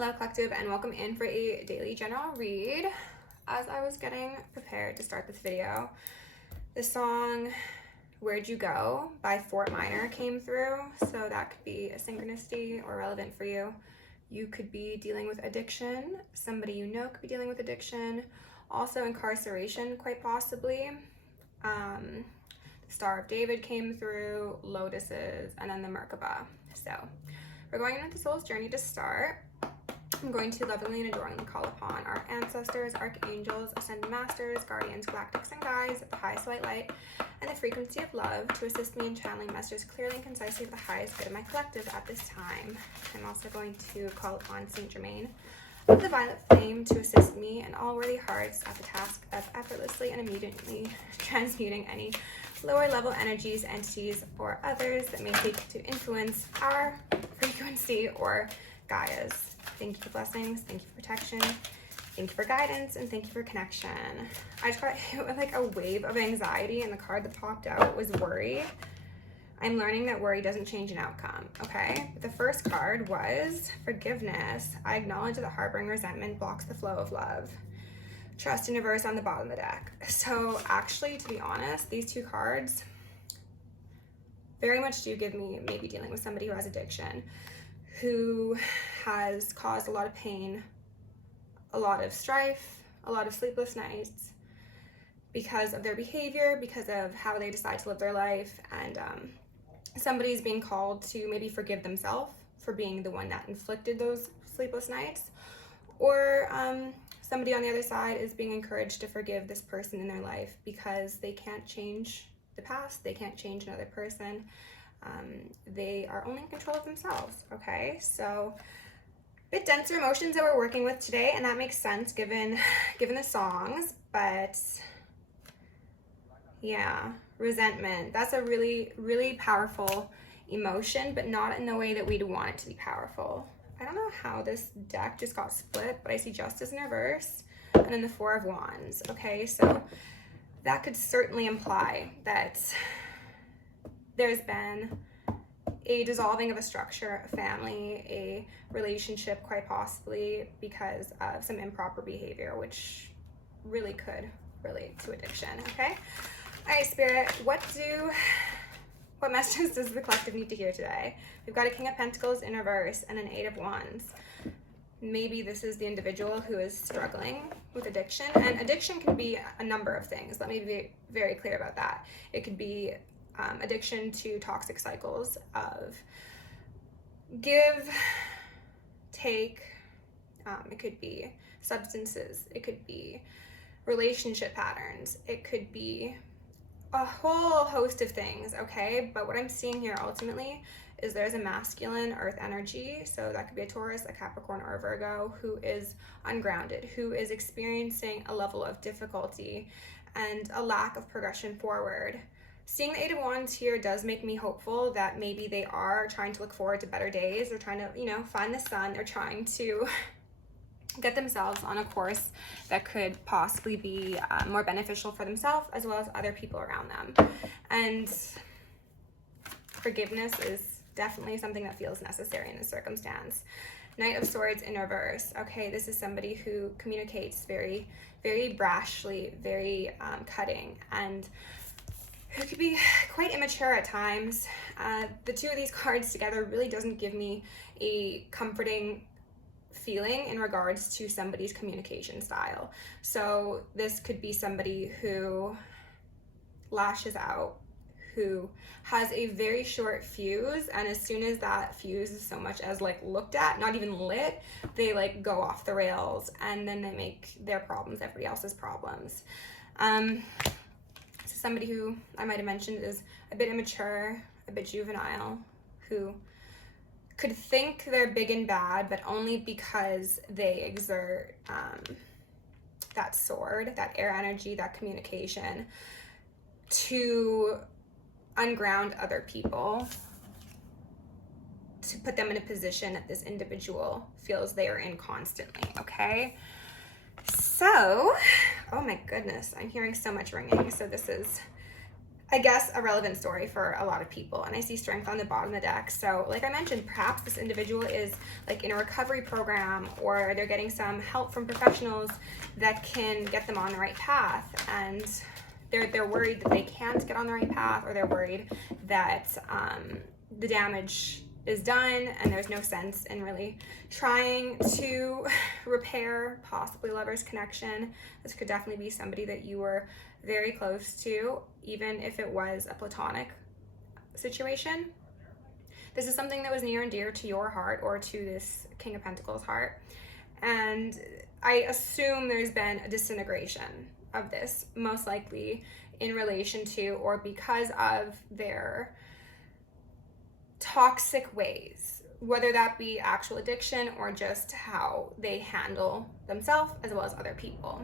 Hello collective, and welcome in for a daily general read. As I was getting prepared to start this video, the song Where'd You Go by Fort Minor came through, so that could be a synchronicity or relevant for you. You could be dealing with addiction, somebody you know could be dealing with addiction, also incarceration quite possibly. The Star of David came through, lotuses, and then the Merkaba. So we're going into the soul's journey to start. I'm going to lovingly and adoringly call upon our ancestors, archangels, ascended masters, guardians, galactics, and guides at the highest white light and the frequency of love to assist me in channeling messages clearly and concisely for the highest good of my collective at this time. I'm also going to call upon Saint Germain of the Violet Flame to assist me and all worthy hearts at the task of effortlessly and immediately transmuting any lower level energies, entities, or others that may seek to influence our frequency or Gaia's. Thank you for blessings, thank you for protection, thank you for guidance, and thank you for connection. I just got hit with like a wave of anxiety, and the card that popped out was worry. I'm learning that worry doesn't change an outcome, okay? But the first card was forgiveness. I acknowledge that harboring resentment blocks the flow of love. Trust in universe on the bottom of the deck. So actually, to be honest, these two cards very much do give me maybe dealing with somebody who has addiction, who has caused a lot of pain, a lot of strife, a lot of sleepless nights because of their behavior, because of how they decide to live their life, and somebody's being called to maybe forgive themselves for being the one that inflicted those sleepless nights, or somebody on the other side is being encouraged to forgive this person in their life because they can't change the past, they can't change another person. They are only in control of themselves, okay? So a bit denser emotions that we're working with today, and that makes sense given the songs, but yeah, resentment. That's a really, really powerful emotion, but not in the way that we'd want it to be powerful. I don't know how this deck just got split, but I see Justice in reverse and then the Four of Wands, okay? So that could certainly imply that there's been a dissolving of a structure, a family, a relationship, quite possibly because of some improper behavior, which really could relate to addiction, okay? All right, Spirit, what messages does the collective need to hear today? We've got a King of Pentacles in reverse and an Eight of Wands. Maybe this is the individual who is struggling with addiction, and addiction can be a number of things. Let me be very clear about that. It could be addiction to toxic cycles of give, take. It could be substances. It could be relationship patterns. It could be a whole host of things, okay? But what I'm seeing here ultimately is there's a masculine earth energy, so that could be a Taurus, a Capricorn, or a Virgo, who is ungrounded, who is experiencing a level of difficulty and a lack of progression forward. Seeing the Eight of Wands here does make me hopeful that maybe they are trying to look forward to better days. They're trying to, find the sun. They're trying to get themselves on a course that could possibly be more beneficial for themselves as well as other people around them. And forgiveness is definitely something that feels necessary in this circumstance. Knight of Swords in reverse. Okay, this is somebody who communicates very, very brashly, very cutting, and who could be quite immature at times. The two of these cards together really doesn't give me a comforting feeling in regards to somebody's communication style. So this could be somebody who lashes out, who has a very short fuse, and as soon as that fuse is so much as like looked at, not even lit, they like go off the rails, and then they make their problems everybody else's problems. Somebody who I might have mentioned is a bit immature, a bit juvenile, who could think they're big and bad, but only because they exert that sword, that air energy, that communication to unground other people, to put them in a position that this individual feels they are in constantly, okay? So, oh my goodness, I'm hearing so much ringing. So this is I guess, a relevant story for a lot of people. And I see strength on the bottom of the deck. So like I mentioned, perhaps this individual is like in a recovery program, or they're getting some help from professionals that can get them on the right path. And they're worried that they can't get on the right path, or they're worried that the damage is done and there's no sense in really trying to repair possibly lover's connection. This could definitely be somebody that you were very close to, even if it was a platonic situation. This is something that was near and dear to your heart, or to this King of Pentacles heart. And I assume there's been a disintegration of this, most likely in relation to or because of their toxic ways, whether that be actual addiction or just how they handle themselves as well as other people.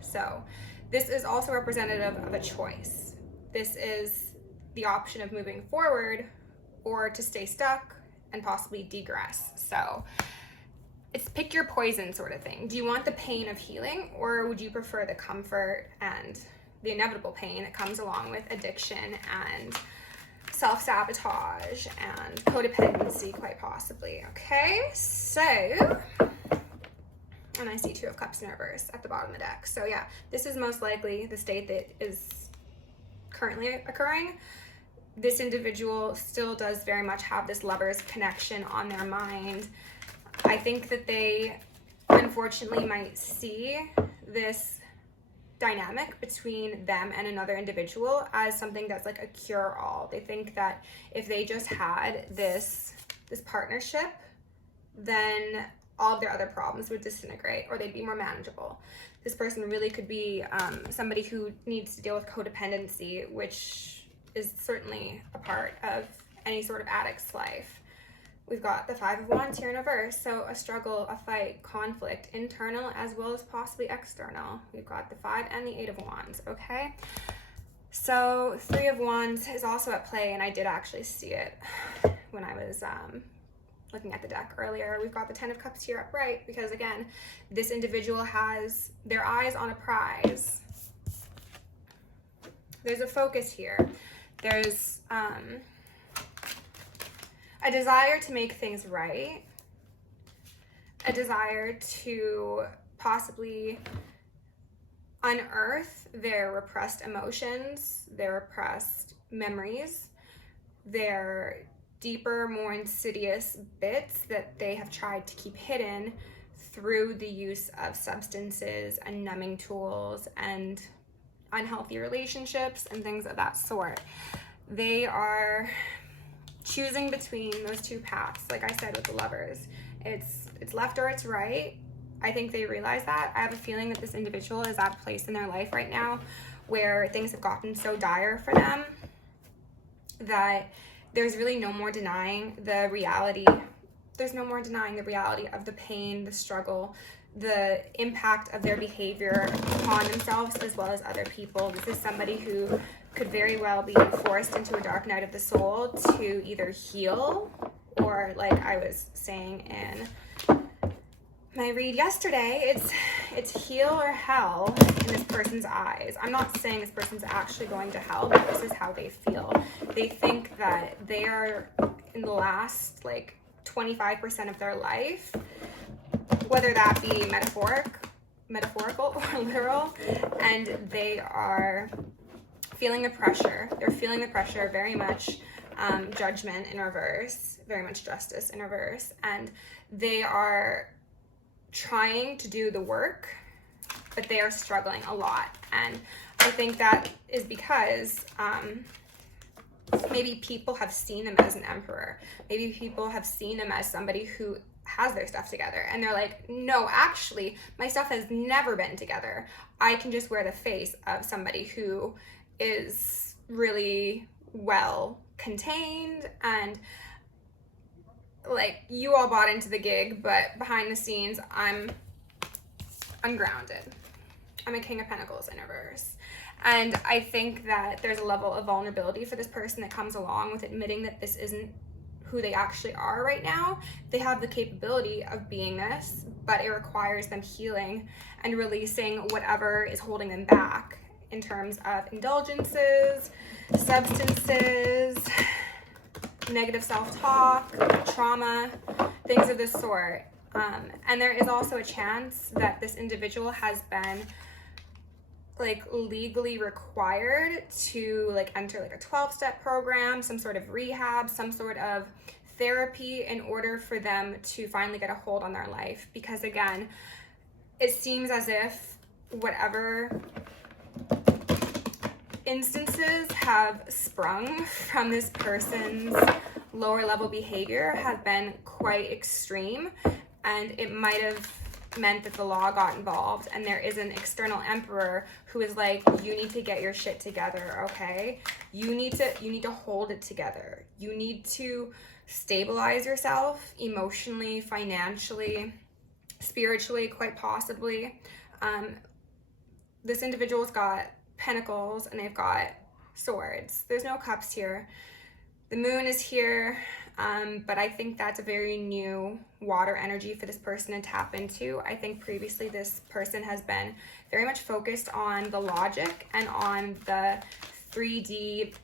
So this is also representative of a choice. This is the option of moving forward or to stay stuck and possibly degress. So it's pick your poison sort of thing. Do you want the pain of healing, or would you prefer the comfort and the inevitable pain that comes along with addiction and self-sabotage and codependency, quite possibly? Okay, so, and I see Two of Cups in reverse at the bottom of the deck. So yeah, this is most likely the state that is currently occurring. This individual still does very much have this lover's connection on their mind. I think that they unfortunately might see this dynamic between them and another individual as something that's like a cure-all. They think that if they just had this partnership, then all of their other problems would disintegrate, or they'd be more manageable. This person really could be somebody who needs to deal with codependency, which is certainly a part of any sort of addict's life. We've got the Five of Wands here in reverse, so a struggle, a fight, conflict, internal as well as possibly external. We've got the Five and the Eight of Wands, okay? So Three of Wands is also at play, and I did actually see it when I was looking at the deck earlier. We've got the Ten of Cups here upright because, again, this individual has their eyes on a prize. There's a focus here. There's a desire to make things right, a desire to possibly unearth their repressed emotions, their repressed memories, their deeper, more insidious bits that they have tried to keep hidden through the use of substances and numbing tools and unhealthy relationships and things of that sort. They are choosing between those two paths. Like I said with the Lovers, it's left or it's right. I think they realize that. I have a feeling that this individual is at a place in their life right now where things have gotten so dire for them that there's really no more denying the reality. There's no more denying the reality of the pain, the struggle, the impact of their behavior upon themselves as well as other people. This is somebody who could very well be forced into a dark night of the soul to either heal, or like I was saying in my read yesterday, it's heal or hell in this person's eyes. I'm not saying this person's actually going to hell, but this is how they feel. They think that they are in the last like 25% of their life, whether that be metaphorical or literal, and they are feeling the pressure. They're feeling the pressure very much, judgment in reverse, very much justice in reverse, and they are trying to do the work, but they are struggling a lot. And I think that is because maybe people have seen them as an emperor. Maybe people have seen them as somebody who has their stuff together, and they're like, no, actually, my stuff has never been together. I can just wear the face of somebody who is really well contained, and like, you all bought into the gig, but behind the scenes, I'm ungrounded. I'm a King of Pentacles in reverse. And I think that there's a level of vulnerability for this person that comes along with admitting that this isn't who they actually are right now. They have the capability of being this, but it requires them healing and releasing whatever is holding them back. in terms of indulgences, substances, negative self-talk, trauma, things of this sort. And there is also a chance that this individual has been like legally required to like enter like a 12-step program, some sort of rehab, some sort of therapy in order for them to finally get a hold on their life. Because again, it seems as if whatever instances have sprung from this person's lower level behavior have been quite extreme, and it might have meant that the law got involved, and there is an external emperor who is like, you need to get your shit together, okay? You need to hold it together. You need to stabilize yourself emotionally, financially, spiritually, quite possibly. This individual's got pentacles and they've got swords. There's no cups here. The moon is here, but I think that's a very new water energy for this person to tap into. I think previously this person has been very much focused on the logic and on the 3D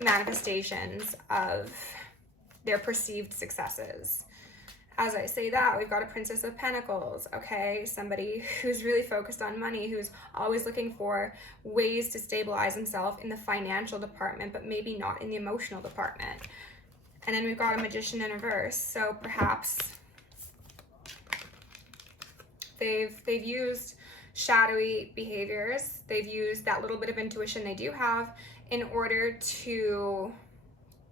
manifestations of their perceived successes. As I say that, we've got a Princess of Pentacles, okay? Somebody who's really focused on money, who's always looking for ways to stabilize himself in the financial department, but maybe not in the emotional department. And then we've got a Magician in reverse. So perhaps they've used shadowy behaviors. They've used that little bit of intuition they do have in order to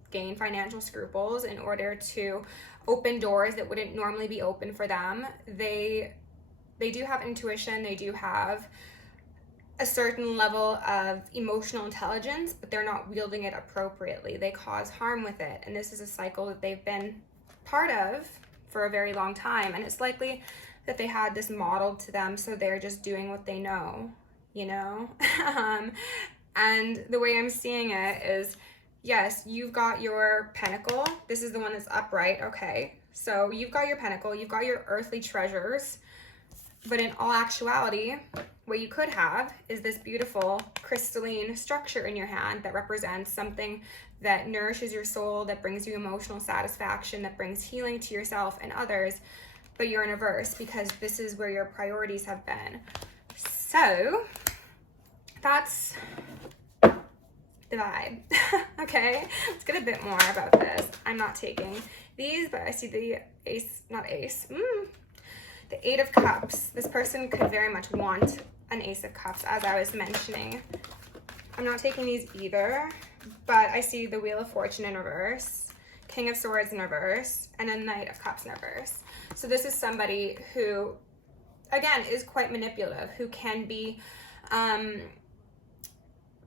gain financial scruples, in order to open doors that wouldn't normally be open for them. They do have intuition, they do have a certain level of emotional intelligence, but they're not wielding it appropriately. They cause harm with it, and this is a cycle that they've been part of for a very long time, and it's likely that they had this modeled to them, so they're just doing what they know, you know? And the way I'm seeing it is, yes, you've got your pentacle. This is the one that's upright, okay? So you've got your pentacle, you've got your earthly treasures, but in all actuality, what you could have is this beautiful crystalline structure in your hand that represents something that nourishes your soul, that brings you emotional satisfaction, that brings healing to yourself and others, but you're in reverse because this is where your priorities have been. So that's the vibe. Okay, let's get a bit more about this. I'm not taking these, but I see the ace, not ace, the 8 of Cups. This person could very much want an Ace of Cups, as I was mentioning. I'm not taking these either, but I see the Wheel of Fortune in reverse, King of Swords in reverse, and a Knight of Cups in reverse. So this is somebody who, again, is quite manipulative, who can be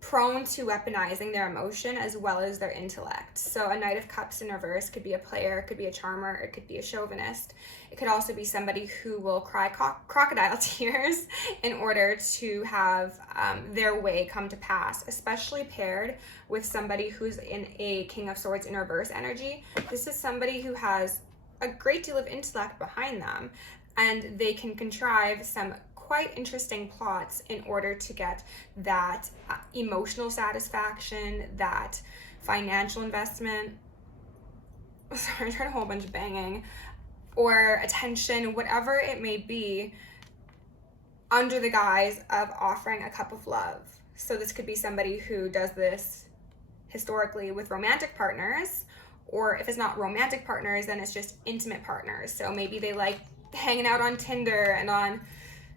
prone to weaponizing their emotion as well as their intellect. So a Knight of Cups in reverse could be a player, it could be a charmer, it could be a chauvinist. It could also be somebody who will cry crocodile tears in order to have their way come to pass, especially paired with somebody who's in a King of Swords in reverse energy. This is somebody who has a great deal of intellect behind them, and they can contrive some quite interesting plots in order to get that emotional satisfaction, that financial investment, sorry, I tried a whole bunch of banging, or attention, whatever it may be, under the guise of offering a cup of love. So this could be somebody who does this historically with romantic partners, or if it's not romantic partners, then it's just intimate partners. So maybe they like hanging out on Tinder and on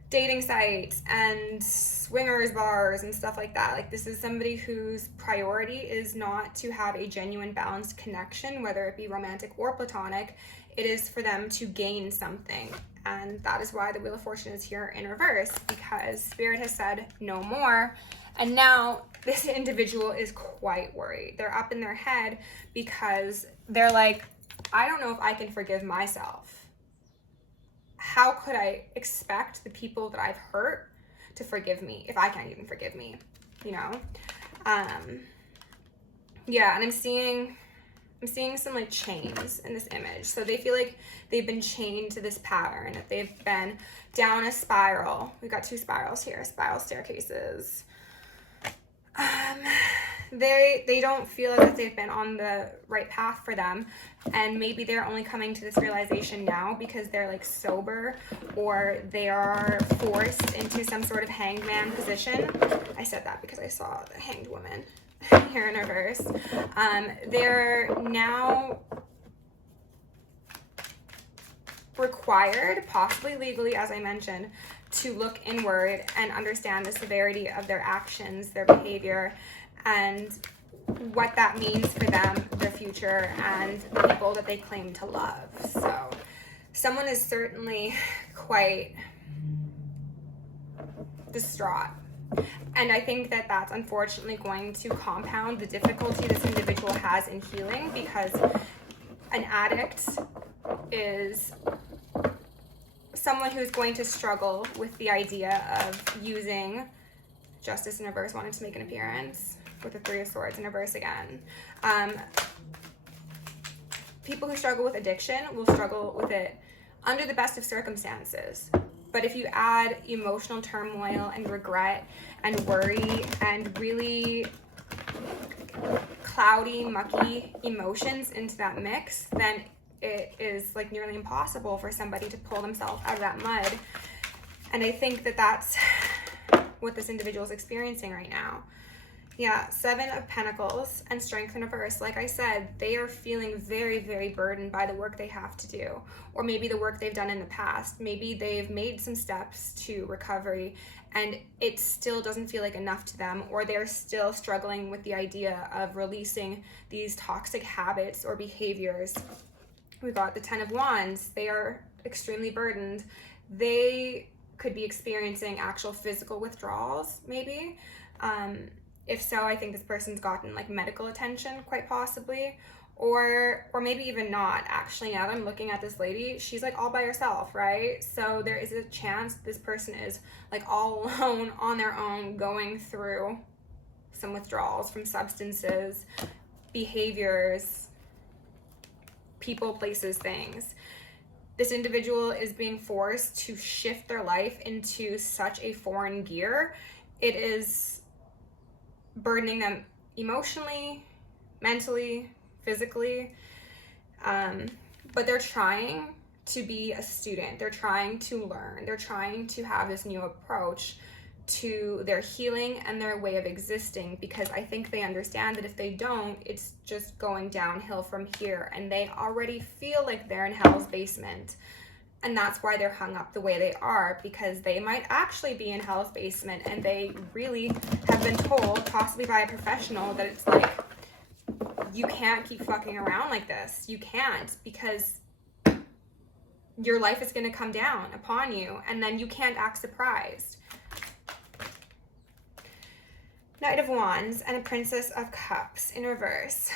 dating sites and swingers bars and stuff like that. Like, this is somebody whose priority is not to have a genuine balanced connection, whether it be romantic or platonic. It is for them to gain something, and that is why the Wheel of Fortune is here in reverse, because Spirit has said no more. And now this individual is quite worried. They're up in their head because they're like, I don't know if I can forgive myself. How could I expect the people that I've hurt to forgive me if I can't even forgive me, you know? Yeah, and I'm seeing some like chains in this image. So they feel like they've been chained to this pattern, that they've been down a spiral. We've got 2 spirals here, spiral staircases. They don't feel as if they've been on the right path for them, and maybe they're only coming to this realization now because they're like sober, or they are forced into some sort of hanged man position. I said that because I saw the hanged woman here in reverse. They're now required, possibly legally, as I mentioned, to look inward and understand the severity of their actions, their behavior, and what that means for them, their future, and the people that they claim to love. So someone is certainly quite distraught. And I think that that's unfortunately going to compound the difficulty this individual has in healing, because an addict is someone who's going to struggle with the idea of using Justice in reverse, wanted to make an appearance with the Three of Swords in reverse again. People who struggle with addiction will struggle with it under the best of circumstances. But if you add emotional turmoil and regret and worry and really cloudy, mucky emotions into that mix, then it is like nearly impossible for somebody to pull themselves out of that mud. And I think that that's what this individual is experiencing right now. Yeah, Seven of Pentacles and Strength in reverse. Like I said, they are feeling very, very burdened by the work they have to do, or maybe the work they've done in the past. Maybe they've made some steps to recovery and it still doesn't feel like enough to them, or they're still struggling with the idea of releasing these toxic habits or behaviors. We've got the Ten of Wands. They are extremely burdened. They could be experiencing actual physical withdrawals, maybe. If so, I think this person's gotten like medical attention, quite possibly, or maybe even not. Actually, now that I'm looking at this lady, she's like all by herself, right? So there is a chance this person is like all alone on their own, going through some withdrawals from substances, behaviors, people, places, things. This individual is being forced to shift their life into such a foreign gear. It is burdening them emotionally, mentally, physically. But they're trying to be a student. They're trying to learn. They're trying to have this new approach to their healing and their way of existing, because I think they understand that if they don't, it's just going downhill from here, and they already feel like they're in hell's basement. And that's why they're hung up the way they are, because they might actually be in hell's basement, and they really have been told, possibly by a professional, that it's like, you can't keep fucking around like this. You can't, because your life is going to come down upon you, and then you can't act surprised. Knight of Wands and a Princess of Cups in reverse.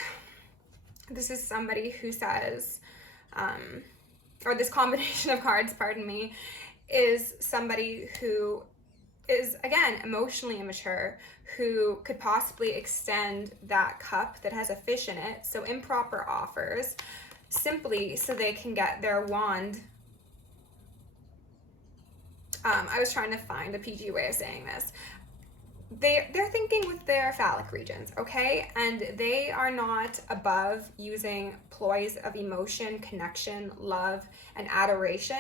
This is somebody who says, or this combination of cards, pardon me, is somebody who is, again, emotionally immature, who could possibly extend that cup that has a fish in it, so improper offers, simply so they can get their wand. I was trying to find a PG way of saying this. They're thinking with their phallic regions, okay? And they are not above using ploys of emotion, connection, love, and adoration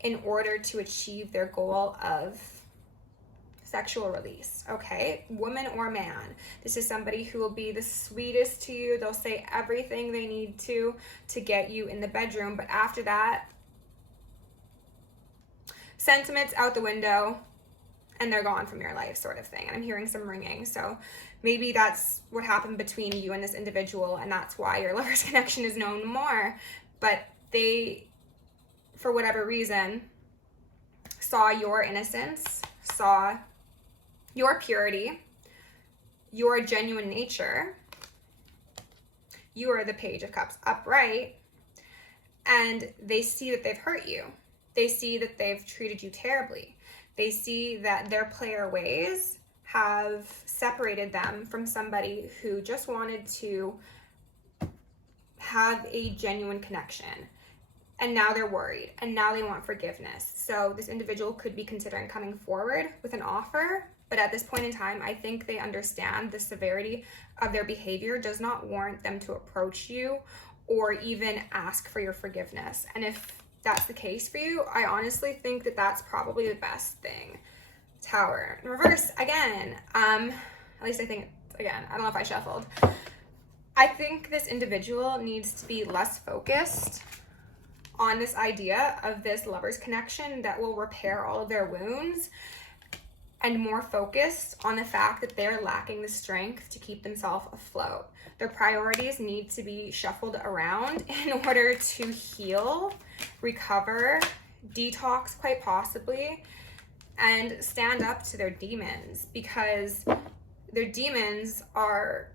in order to achieve their goal of sexual release, okay? Woman or man. This is somebody who will be the sweetest to you. They'll say everything they need to get you in the bedroom, but after that, sentiments out the window, and they're gone from your life, sort of thing. And I'm hearing some ringing. So maybe that's what happened between you and this individual, and that's why your lover's connection is known more. But they, for whatever reason, saw your innocence, saw your purity, your genuine nature. You are the Page of Cups upright, and they see that they've hurt you. They see that they've treated you terribly. They see that their player ways have separated them from somebody who just wanted to have a genuine connection. And now they're worried, and now they want forgiveness. So this individual could be considering coming forward with an offer, But at this point in time, I think they understand the severity of their behavior does not warrant them to approach you or even ask for your forgiveness. And if that's the case for you, I honestly think that that's probably the best thing. Tower. In reverse, again, at least I think, again, I don't know if I shuffled. I think this individual needs to be less focused on this idea of this lover's connection that will repair all of their wounds, and more focused on the fact that they're lacking the strength to keep themselves afloat. Their priorities need to be shuffled around in order to heal, recover, detox quite possibly, and stand up to their demons, because their demons are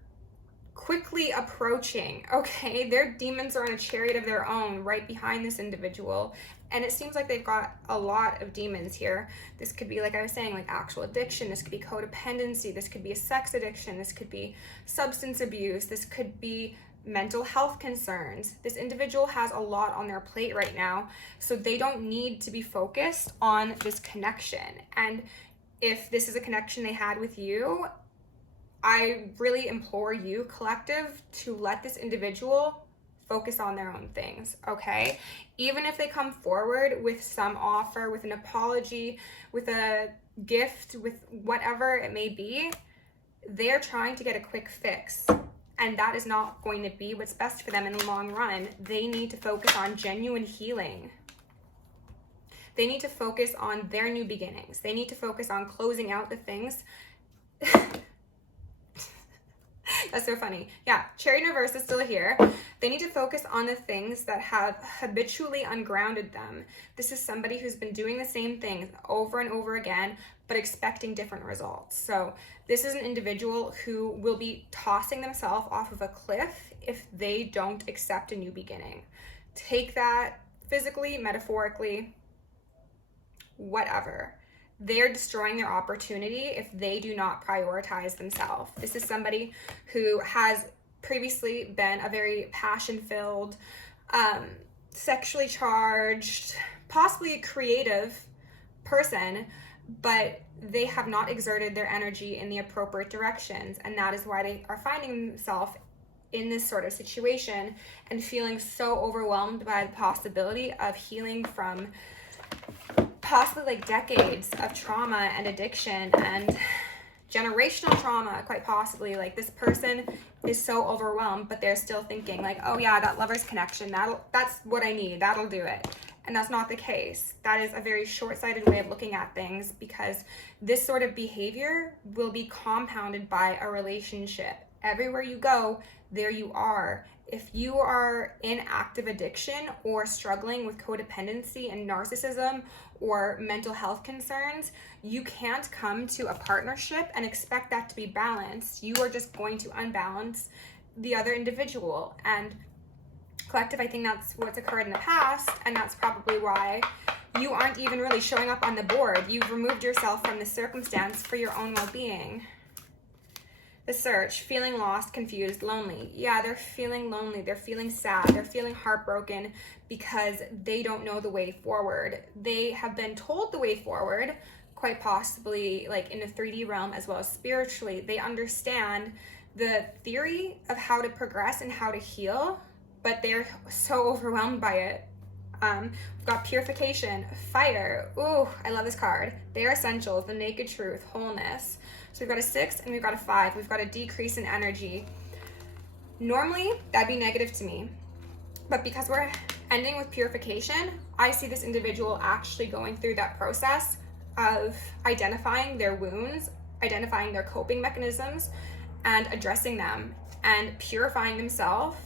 quickly approaching, okay? Their demons are on a chariot of their own right behind this individual, and it seems like they've got a lot of demons here. This could be, like I was saying, like actual addiction. This could be codependency. This could be a sex addiction. This could be substance abuse. This could be mental health concerns. This individual has a lot on their plate right now, so they don't need to be focused on this connection. And if this is a connection they had with you, I really implore you, collective, to let this individual focus on their own things, okay? Even if they come forward with some offer, with an apology, with a gift, with whatever it may be, they're trying to get a quick fix. And that is not going to be what's best for them in the long run. They need to focus on genuine healing. They need to focus on their new beginnings. They need to focus on closing out the things. That's so funny. Yeah, Chariot in reverse is still here. They need to focus on the things that have habitually ungrounded them. This is somebody who's been doing the same things over and over again, but expecting different results. So this is an individual who will be tossing themselves off of a cliff if they don't accept a new beginning. Take that physically, metaphorically, whatever. They're destroying their opportunity if they do not prioritize themselves. This is somebody who has previously been a very passion-filled, sexually charged, possibly creative person, but they have not exerted their energy in the appropriate directions, and that is why they are finding themselves in this sort of situation and feeling so overwhelmed by the possibility of healing from possibly like decades of trauma and addiction and generational trauma, quite possibly. Like, this person is so overwhelmed, but they're still thinking like, oh yeah, that lover's connection, that's what I need, that'll do it. And that's not the case. That is a very short-sighted way of looking at things, because this sort of behavior will be compounded by a relationship. Everywhere you go, there you are. If you are in active addiction or struggling with codependency and narcissism or mental health concerns, you can't come to a partnership and expect that to be balanced. You are just going to unbalance the other individual. And collective, I think that's what's occurred in the past, and that's probably why you aren't even really showing up on the board. You've removed yourself from the circumstance for your own well-being. The search, feeling lost, confused, lonely. Yeah, they're feeling lonely. They're feeling sad. They're feeling heartbroken because they don't know the way forward. They have been told the way forward, quite possibly like in the 3D realm as well as spiritually. They understand the theory of how to progress and how to heal, but they're so overwhelmed by it. We've got purification, fire. Ooh, I love this card. They are essentials, the naked truth, wholeness. So we've got a 6 and we've got a 5. We've got a decrease in energy. Normally, that'd be negative to me. But because we're ending with purification, I see this individual actually going through that process of identifying their wounds, identifying their coping mechanisms, and addressing them, and purifying themselves,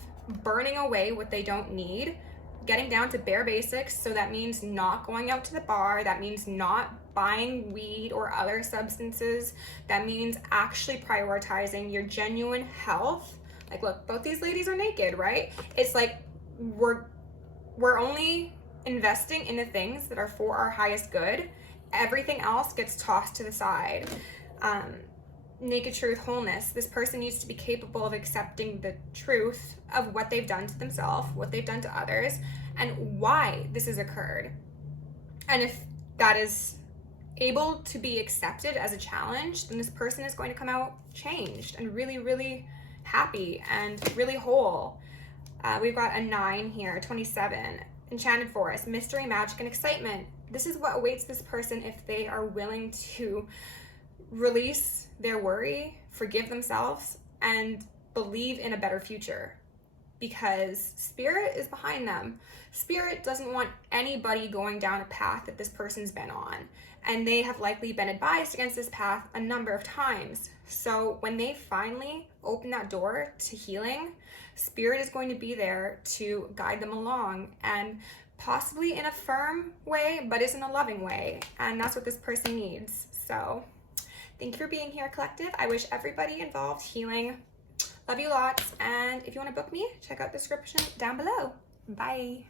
burning away what they don't need, getting down to bare basics. So that means not going out to the bar. That means not buying weed or other substances. That means actually prioritizing your genuine health. Like, look, both these ladies are naked, right? It's like we're only investing in the things that are for our highest good. Everything else gets tossed to the side. Naked truth, wholeness. This person needs to be capable of accepting the truth of what they've done to themselves, what they've done to others, and why this has occurred. And if that is able to be accepted as a challenge, then this person is going to come out changed and really, really happy and really whole. We've got a 9 here, 27. Enchanted Forest, mystery, magic, and excitement. This is what awaits this person if they are willing to release their worry, forgive themselves, and believe in a better future. Because Spirit is behind them. Spirit doesn't want anybody going down a path that this person's been on. And they have likely been advised against this path a number of times. So when they finally open that door to healing, Spirit is going to be there to guide them along, and possibly in a firm way, but is in a loving way. And that's what this person needs. So thank you for being here, collective. I wish everybody involved healing. Love you lots. And if you want to book me, check out the description down below. Bye.